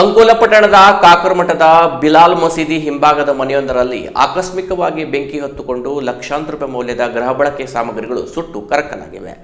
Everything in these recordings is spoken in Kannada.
ಅಂಕೋಲ ಪಟ್ಟಣದ ಕಾಕರಮಠದ ಬಿಲಾಲ್ ಮಸೀದಿ ಹಿಂಭಾಗದ ಮನೆಯೊಂದರಲ್ಲಿ ಆಕಸ್ಮಿಕವಾಗಿ ಬೆಂಕಿ ಹೊತ್ತುಕೊಂಡು ಲಕ್ಷಾಂತರ ರೂಪಾಯಿ ಮೌಲ್ಯದ ಗೃಹ ಬಳಕೆ ಸಾಮಗ್ರಿಗಳು ಸುಟ್ಟು ಕರಕಲಾಗಿವೆ.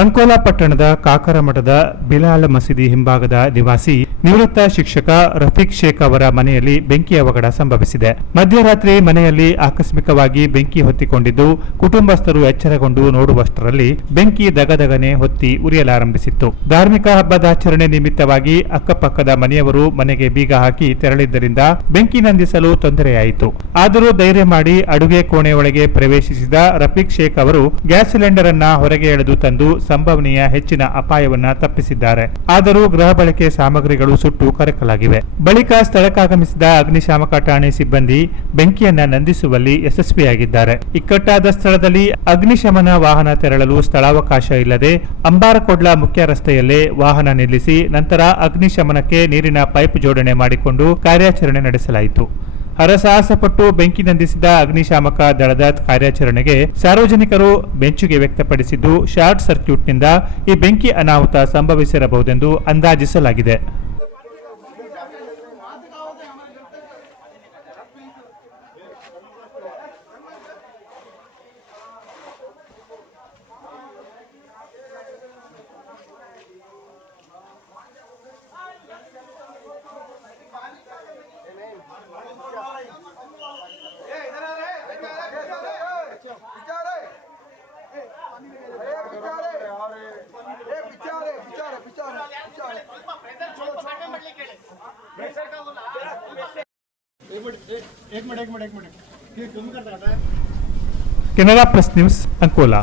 ಅಂಕೋಲ ಪಟ್ಟಣದ ಕಾಕರಮಠದ ಬಿಲಾಲ್ ಮಸೀದಿ ಹಿಂಭಾಗದ ನಿವಾಸಿ ನಿವೃತ್ತ ಶಿಕ್ಷಕ ರಫೀಕ್ ಶೇಖ್ ಅವರ ಮನೆಯಲ್ಲಿ ಬೆಂಕಿ ಅವಘಡ ಸಂಭವಿಸಿದೆ. ಮಧ್ಯರಾತ್ರಿ ಮನೆಯಲ್ಲಿ ಆಕಸ್ಮಿಕವಾಗಿ ಬೆಂಕಿ ಹೊತ್ತಿಕೊಂಡಿದ್ದು, ಕುಟುಂಬಸ್ಥರು ಎಚ್ಚರಗೊಂಡು ನೋಡುವಷ್ಟರಲ್ಲಿ ಬೆಂಕಿ ದಗದಗನೆ ಹೊತ್ತಿ ಉರಿಯಲಾರಂಭಿಸಿತ್ತು. ಧಾರ್ಮಿಕ ಹಬ್ಬದಾಚರಣೆ ನಿಮಿತ್ತವಾಗಿ ಅಕ್ಕಪಕ್ಕದ ಮನೆಯವರು ಮನೆಗೆ ಬೀಗ ಹಾಕಿ ತೆರಳಿದ್ದರಿಂದ ಬೆಂಕಿ ನಂದಿಸಲು ತೊಂದರೆಯಾಯಿತು. ಆದರೂ ಧೈರ್ಯ ಮಾಡಿ ಅಡುಗೆ ಕೋಣೆಯೊಳಗೆ ಪ್ರವೇಶಿಸಿದ ರಫೀಕ್ ಶೇಖ್ ಅವರು ಗ್ಯಾಸ್ ಸಿಲಿಂಡರ್ ಅನ್ನ ಹೊರಗೆ ಎಳೆದು ತಂದು ಸಂಭವನೀಯ ಹೆಚ್ಚಿನ ಅಪಾಯವನ್ನ ತಪ್ಪಿಸಿದ್ದಾರೆ. ಆದರೂ ಗೃಹ ಬಳಕೆ ಸಾಮಗ್ರಿಗಳು ಸುಟ್ಟು ಕರಕಲಾಗಿವೆ. ಬಳಿಕ ಸ್ಥಳಕ್ಕಾಗಮಿಸಿದ ಅಗ್ನಿಶಾಮಕ ಠಾಣೆ ಸಿಬ್ಬಂದಿ ಬೆಂಕಿಯನ್ನ ನಂದಿಸುವಲ್ಲಿ ಯಶಸ್ವಿಯಾಗಿದ್ದಾರೆ. ಇಕ್ಕಟ್ಟಾದ ಸ್ಥಳದಲ್ಲಿ ಅಗ್ನಿಶಮನ ವಾಹನ ತೆರಳಲು ಸ್ಥಳಾವಕಾಶ ಇಲ್ಲದೆ ಅಂಬಾರಕೊಡ್ಲ ಮುಖ್ಯ ರಸ್ತೆಯಲ್ಲೇ ವಾಹನ ನಿಲ್ಲಿಸಿ ನಂತರ ಅಗ್ನಿಶಮನಕ್ಕೆ ನೀರಿನ ಪೈಪ್ ಜೋಡಣೆ ಮಾಡಿಕೊಂಡು ಕಾರ್ಯಾಚರಣೆ ನಡೆಸಲಾಯಿತು. ಹರಸಾಹಸಪಟ್ಟು ಬೆಂಕಿ ನಂದಿಸಿದ ಅಗ್ನಿಶಾಮಕ ದಳದ ಕಾರ್ಯಾಚರಣೆಗೆ ಸಾರ್ವಜನಿಕರು ಮೆಚ್ಚುಗೆ ವ್ಯಕ್ತಪಡಿಸಿದ್ದು, ಶಾರ್ಟ್ ಸರ್ಕ್ಯೂಟ್ನಿಂದ ಈ ಬೆಂಕಿ ಅನಾಹುತ ಸಂಭವಿಸಿರಬಹುದೆಂದು ಅಂದಾಜಿಸಲಾಗಿದೆ. Canara plus news Ankola.